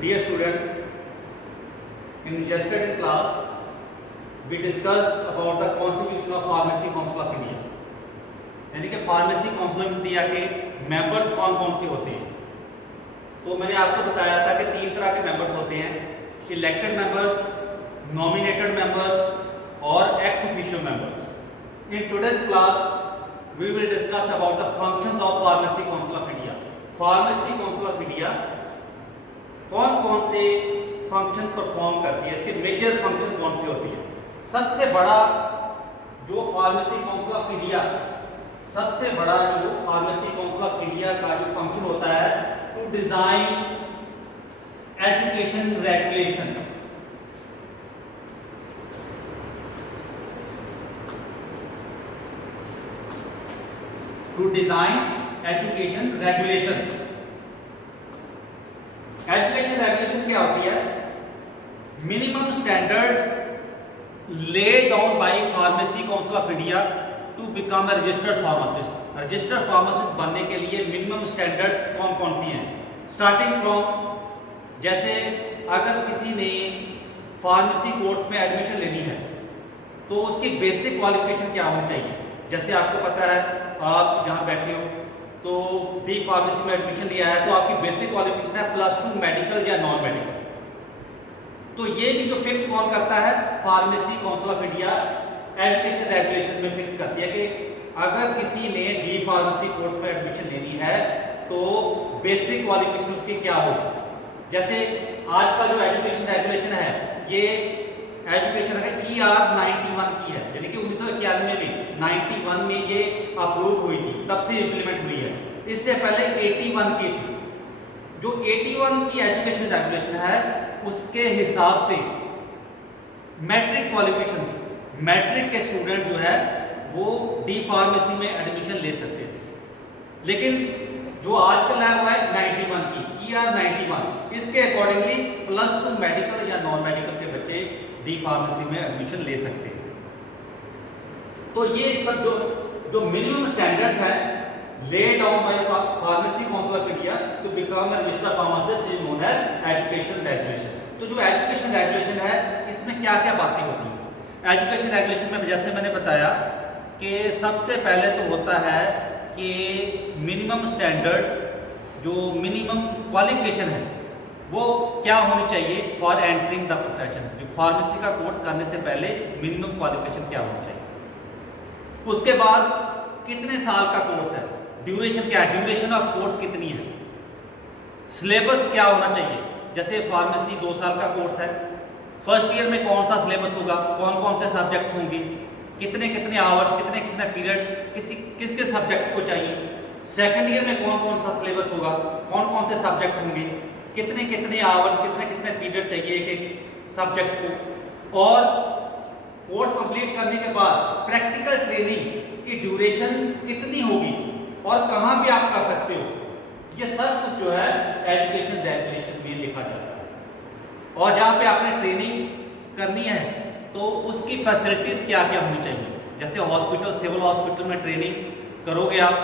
Dear students, in yesterday's class we discussed about the constitution of Pharmacy Council of India. यानी कि pharmacy council of India के members कौन कौन से होते हैं। तो मैंने आपको बताया था कि 3 तरह के मेंबर्स होते हैं, इलेक्टेड मेंबर्स, नॉमिनेटेड मेंबर्स और ex officio members. In today's class we will discuss about the functions of pharmacy council of India. Pharmacy council of India कौन कौन से फंक्शन परफॉर्म करती है, इसके मेजर फंक्शन कौन से होती है। सबसे बड़ा जो फार्मेसी काउंसिल ऑफ इंडिया सबसे बड़ा जो फार्मेसी काउंसिल ऑफ इंडिया का जो फंक्शन होता है, to design education regulation. To design education regulation. Education regulation क्या होती है? Minimum standard laid down by Pharmacy Council of India to become a registered pharmacist. Registered pharmacist बनने के लिए मिनिमम स्टैंडर्ड्स कौन कौन सी हैं? स्टार्टिंग फ्रॉम, जैसे अगर किसी ने फार्मेसी कोर्स में एडमिशन लेनी है तो उसकी बेसिक क्वालिफिकेशन क्या होनी चाहिए। जैसे आपको पता है, आप जहाँ बैठे हो तो डी फार्मेसी में एडमिशन लिया है तो आपकी बेसिक क्वालिफिकेशन है +2 मेडिकल या नॉन मेडिकल। तो ये भी जो फिक्स कौन करता है? Pharmacy council of India education regulation में फिक्स करती है कि अगर किसी ने डी फार्मेसी कोर्स में एडमिशन लेनी है तो बेसिक क्वालिफिकेशन उसकी क्या होगी। जैसे आज का जो एजुकेशन रेगुलेशन है, ये एजुकेशन है ER 91 की है, यानी कि 1991 में 91 में ये अप्रूव हुई थी, तब से इंप्लीमेंट हुई है। इससे पहले 81 की थी। जो 81 की एजुकेशन रेगुलेशन है उसके हिसाब से मैट्रिक क्वालिफिकेशन, मैट्रिक के स्टूडेंट जो है वो डी फार्मेसी में एडमिशन ले सकते थे। लेकिन जो आजकल है वो है 91 की ER 91, इसके अकॉर्डिंगली +2 मेडिकल या नॉन मेडिकल के बच्चे डी फार्मेसी में एडमिशन ले सकते हैं। तो ये सब जो मिनिमम स्टैंडर्ड्स है laid down by Pharmacy Council of India to become a registered pharmacist is known as education regulation। तो जो एजुकेशन रेगुलेशन है इसमें क्या क्या बातें होती हैं? एजुकेशन रेगुलेशन में जैसे मैंने बताया कि सबसे पहले तो होता है कि मिनिमम स्टैंडर्ड, जो मिनिमम क्वालिफिकेशन है वो क्या होनी चाहिए फॉर एंटरिंग द प्रोफेशन। जो फार्मेसी का कोर्स करने से पहले मिनिमम क्वालिफिकेशन क्या होनी चाहिए। उसके बाद कितने साल का कोर्स है, ड्यूरेशन क्या है, ड्यूरेशन ऑफ कोर्स कितनी है, सिलेबस क्या होना चाहिए। जैसे फार्मेसी 2 साल का कोर्स है, फर्स्ट ईयर में कौन सा सिलेबस होगा, कौन कौन से सब्जेक्ट होंगे, कितने कितने आवर्स, कितने कितने पीरियड किसके सब्जेक्ट को चाहिए। सेकंड ईयर में कौन कौन सा सिलेबस होगा, कौन कौन से सब्जेक्ट होंगे, कितने कितने आवर्स, कितने कितने पीरियड चाहिए एक एक सब्जेक्ट को। और कोर्स कंप्लीट करने के बाद प्रैक्टिकल ट्रेनिंग की ड्यूरेशन कितनी होगी और कहाँ भी आप कर सकते हो, ये सब कुछ जो है एजुकेशन रेगुलेशन में लिखा जाता है। और जहाँ पे आपने ट्रेनिंग करनी है तो उसकी फैसिलिटीज क्या क्या होनी चाहिए। जैसे हॉस्पिटल, सिविल हॉस्पिटल में ट्रेनिंग करोगे आप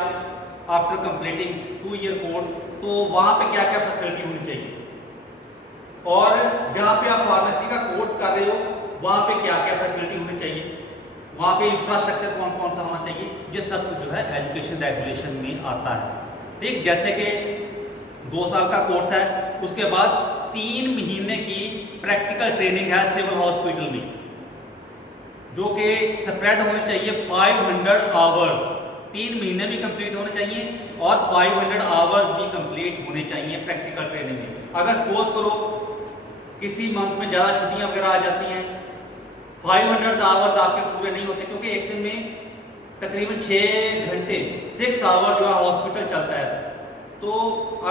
आफ्टर कंप्लीटिंग 2 ईयर कोर्स, तो वहाँ पे क्या क्या फैसिलिटी होनी चाहिए। और जहाँ पे आप फार्मेसी का कोर्स कर रहे हो वहाँ पे क्या क्या फैसिलिटी होनी चाहिए, वहाँ पे इंफ्रास्ट्रक्चर कौन कौन सा होना चाहिए। ये सब कुछ जो है एजुकेशन रेगुलेशन में आता है। ठीक, जैसे कि 2 साल का कोर्स है, उसके बाद 3 महीने की प्रैक्टिकल ट्रेनिंग है सिविल हॉस्पिटल में, जो कि स्प्रेड होनी चाहिए 500 आवर्स। 3 महीने भी कंप्लीट होने चाहिए और 500 आवर्स भी कंप्लीट होने चाहिए प्रैक्टिकल ट्रेनिंग में। अगर सपोज करो किसी मंथ में ज़्यादा छुट्टियाँ वगैरह आ जाती हैं, 500 आवर्स आपके पूरे नहीं होते, क्योंकि एक दिन में तकरीबन 6 घंटे 6 आवर जो है हॉस्पिटल चलता है। तो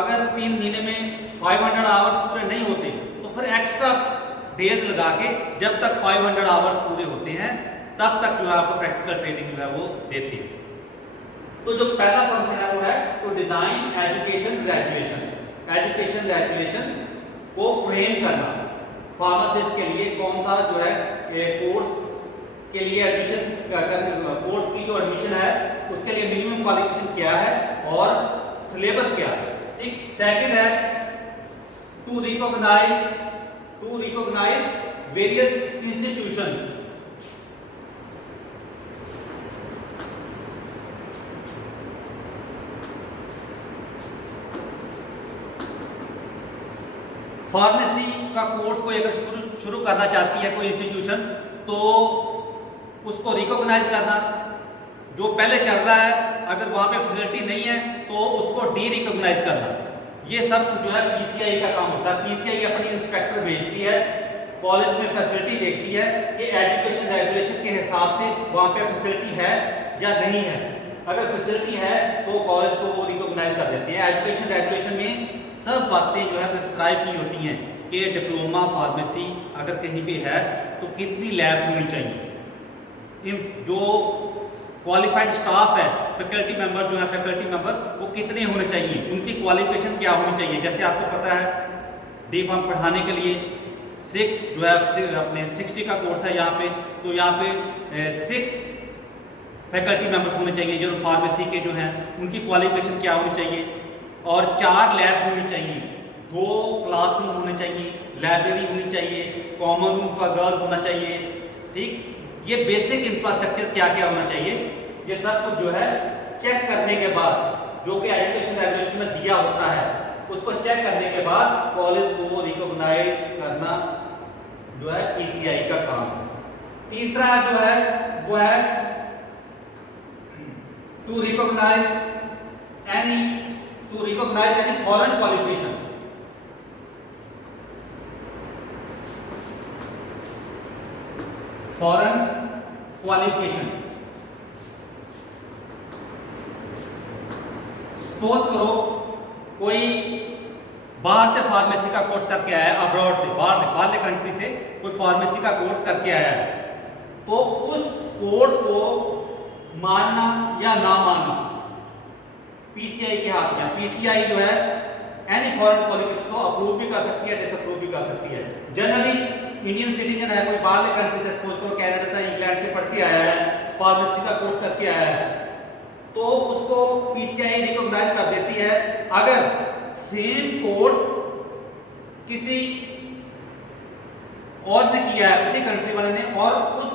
अगर 3 महीने में 500 आवर्स पूरे नहीं होते तो फिर एक्स्ट्रा डेज लगा के जब तक 500 आवर्स पूरे होते हैं तब तक जो है आपको प्रैक्टिकल ट्रेनिंग जो है वो देते हैं। तो जो पहला फंक्शन है वो है to design education regulation. Education regulation को फ्रेम करना, फार्मासिस्ट के लिए कौन सा जो है कोर्स के लिए एडमिशन करने, कोर्स की जो एडमिशन है उसके लिए मिनिमम क्वालिफिकेशन क्या है और सिलेबस क्या है। ठीक, सेकंड है to recognise various institutions. Pharmacy का कोर्स कोई अगर शुरू करना चाहती है कोई इंस्टीट्यूशन, तो उसको रिकॉग्नाइज करना, जो पहले चल रहा है अगर वहाँ पे फैसिलिटी नहीं है तो उसको डी रिकॉग्नाइज करना, ये सब जो है पीसीआई का काम होता है। पीसीआई अपनी इंस्पेक्टर भेजती है, कॉलेज में फैसिलिटी देखती है कि एजुकेशन रेगुलेशन के हिसाब से वहाँ पे फैसिलिटी है या नहीं है। अगर फैसिलिटी है तो कॉलेज को वो रिकॉग्नाइज कर देते हैं। एजुकेशन रेगुलेशन में सब बातें जो है प्रिस्क्राइब की होती हैं कि डिप्लोमा फार्मेसी अगर कहीं पे है तो कितनी लैब्स होनी चाहिए, जो क्वालिफाइड स्टाफ है, फैकल्टी मेंबर जो है, फैकल्टी मेंबर वो कितने होने चाहिए, उनकी क्वालिफिकेशन क्या होनी चाहिए। जैसे आपको पता है डी फार्म पढ़ाने के लिए जो है अपने 60 का कोर्स है यहाँ पे, तो यहाँ पे 6 फैकल्टी मेंबर्स होने चाहिए जो फार्मेसी के जो हैं, उनकी क्वालिफिकेशन क्या होनी चाहिए, और 4 लैब होनी चाहिए, 2 क्लासरूम होने चाहिए, लाइब्रेरी होनी चाहिए, कॉमन रूम फॉर गर्ल्स होना चाहिए। ठीक, ये बेसिक इंफ्रास्ट्रक्चर क्या क्या होना चाहिए, ये सब कुछ जो है चेक करने के बाद, जो कि एजुकेशन रेगुलेशन में दिया होता है, उसको चेक करने के बाद कॉलेज को रिकॉग्नाइज करना जो है पीसीआई का काम। तीसरा जो है वो है to recognise any foreign qualification. Foreign qualification, suppose करो कोई बाहर से फार्मेसी का कोर्स करके आया है, अब्रॉड से, बाहर कंट्री से कोई फार्मेसी का कोर्स करके आया है, तो उस कोर्स को मानना या ना मानना पीसीआई के हाथ में। पीसीआई जो है एनी फॉरेन क्वालिफिकेशन को अप्रूव भी कर सकती है, डिसअप्रूव भी कर सकती है। जनरली इंडियन सिटीजन है, कोई बाहर कंट्री से, सपोज करो कनाडा से, इंग्लैंड से पढ़ के आया है, फार्मेसी का कोर्स करके आया है, तो उसको पीसीआई रिकॉग्नाइज कर देती है अगर सेम कोर्स किसी और ने किया है, उसी कंट्री वाले ने, और उस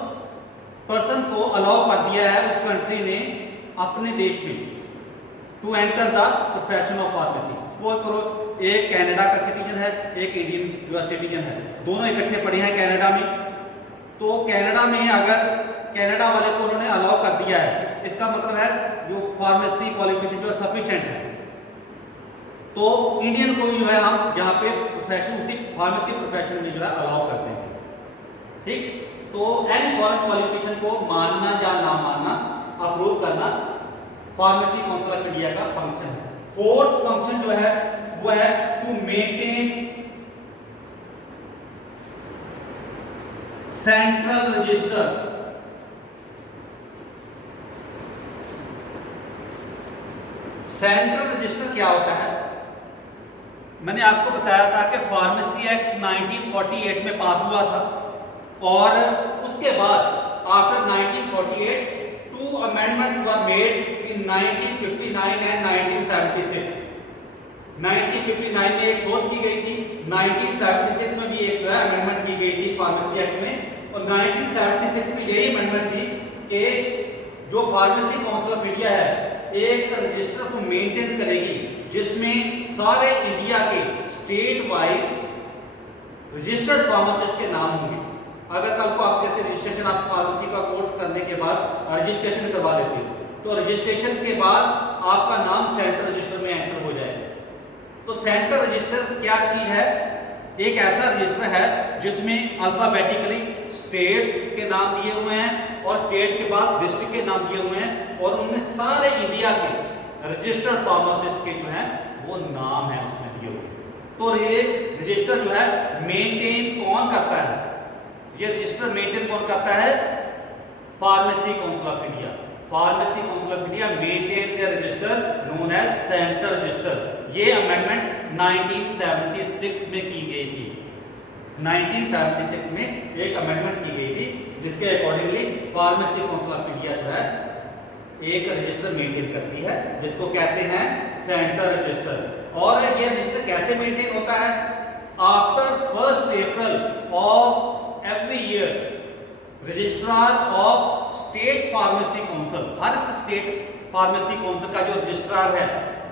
पर्सन को अलाउ कर दिया है उस कंट्री ने अपने देश में to enter the profession of pharmacy. Suppose करो एक कनाडा का सिटीजन है, एक इंडियन जो सिटीजन है, दोनों इकट्ठे पढ़े हैं कनाडा में, तो कनाडा में अगर कनाडा वाले को उन्होंने अलाउ कर दिया है, इसका मतलब है जो फार्मेसी क्वालिफिकेशन जो सफिशिएंट है, तो इंडियन को भी जो है हम यहाँ पे प्रोफेशन, उसी फार्मेसी प्रोफेशन में जो है अलाउ करते हैं। ठीक, तो एनी फॉरेन क्वालिफिकेशन को मानना या ना मानना, अप्रूव करना फार्मेसी काउंसिल ऑफ इंडिया का फंक्शन है। फोर्थ फंक्शन जो है वो है to maintain central register. Central register क्या होता है? मैंने आपको बताया था कि फार्मेसी एक्ट 1948 में पास हुआ था, और उसके बाद after 1948 2 amendments were made in 1959 and 1976। 1959 में एक शोध की गई थी, 1976 में भी एक जो है अमेंडमेंट की गई थी फार्मेसी एक्ट में, और 1976 में यही अमेंडमेंट थी कि जो फार्मेसी काउंसिल ऑफ इंडिया है एक रजिस्टर को मेंटेन करेगी जिसमें सारे इंडिया के स्टेट वाइज रजिस्टर्ड फार्मासिस्ट के नाम होंगे। अगर कल को आप जैसे रजिस्ट्रेशन, आप फार्मेसी का कोर्स करने के बाद रजिस्ट्रेशन करवा लेते हो, तो रजिस्ट्रेशन के बाद आपका नाम सेंट्रल रजिस्टर में एंटर हो जाएगा। तो सेंट्रल रजिस्टर क्या चीज है? एक ऐसा रजिस्टर है जिसमें अल्फाबेटिकली स्टेट के नाम दिए हुए हैं और स्टेट के बाद डिस्ट्रिक्ट के नाम दिए हुए हैं, और उनमें सारे इंडिया के रजिस्टर्ड फार्मासिस्ट के जो है वो नाम है उसमें दिए हुए। तो ये रजिस्टर जो है मेंटेन कौन करता है? ये रजिस्टर मेंटेन कौन करता है? Pharmacy council of India. Pharmacy council of India maintain the register known as central register. ये अमेंडमेंट 1976 में की गई थी। 1976 में एक अमेंडमेंट की गई थी जिसके accordingly pharmacy council of India जो है एक रजिस्टर मेंटेन करती है जिसको कहते हैं सेंट्रल रजिस्टर। और ये रजिस्टर कैसे मेंटेन होता है? After 1st April of every year registrar of state pharmacy council, her state pharmacy council का जो रजिस्ट्रार है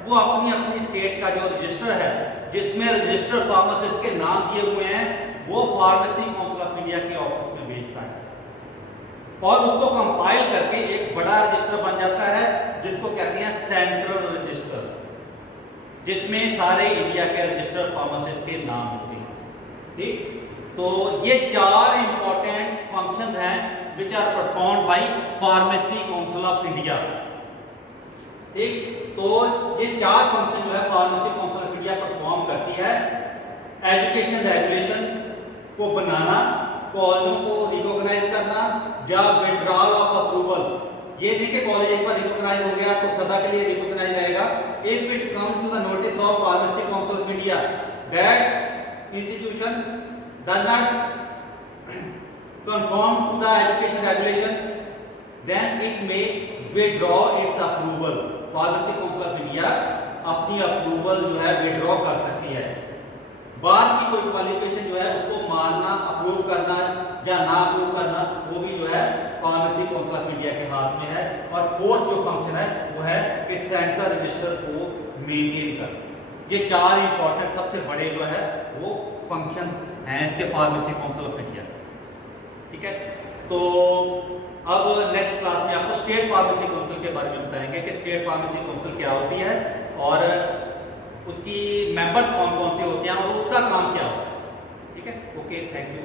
वो अपनी अपनी स्टेट का जो रजिस्टर है जिसमें रजिस्टर्ड फार्मासिस्ट के नाम दिए हुए हैं वो फार्मेसी काउंसिल ऑफ इंडिया के ऑफिस में भेजता है और उसको कंपाइल करके एक बड़ा रजिस्टर बन जाता है जिसको कहते हैं सेंट्रल रजिस्टर, जिसमें सारे इंडिया के रजिस्टर्ड फार्मासिस्ट के नाम होते हैं। ठीक, तो ये 4 इंपॉर्टेंट फंक्शन हैं which are performed by pharmacy council of India. ठीक, तो ये 4 फंक्शन जो है pharmacy council of India perform करती है। एजुकेशन रेगुलेशन को बनाना, कॉलेजों को रिकॉग्नाइज करना या विड्रॉल ऑफ अप्रूवल, ये नहीं कि कॉलेज एक बार रिकॉग्नाइज हो गया तो सदा के लिए रिकॉग्नाइज रहेगा। If it come to the notice of pharmacy council of India that institution does not conform to the education regulation, then it may withdraw its approval। Pharmacy council of India अपनी approval जो है withdraw कर सकती है। बाहर की कोई qualification जो है उसको मानना, अप्रूव करना या ना अप्रूव करना वो भी जो है फार्मेसी काउंसिल ऑफ इंडिया के हाथ में है। और फोर्थ जो फंक्शन है वो है कि सेंट्रल रजिस्टर को मेंटेन कर। ये 4 इंपॉर्टेंट सबसे बड़े जो है वो फंक्शन हैं इसके फार्मेसी काउंसिल ऑफ इंडिया। ठीक है, तो अब नेक्स्ट क्लास में आपको स्टेट फार्मेसी काउंसिल के बारे में बताएंगे कि स्टेट फार्मेसी काउंसिल क्या होती है और उसकी मेंबर्स कौन कौन से होते हैं और उसका काम क्या होता है। ठीक है, ओके, थैंक यू।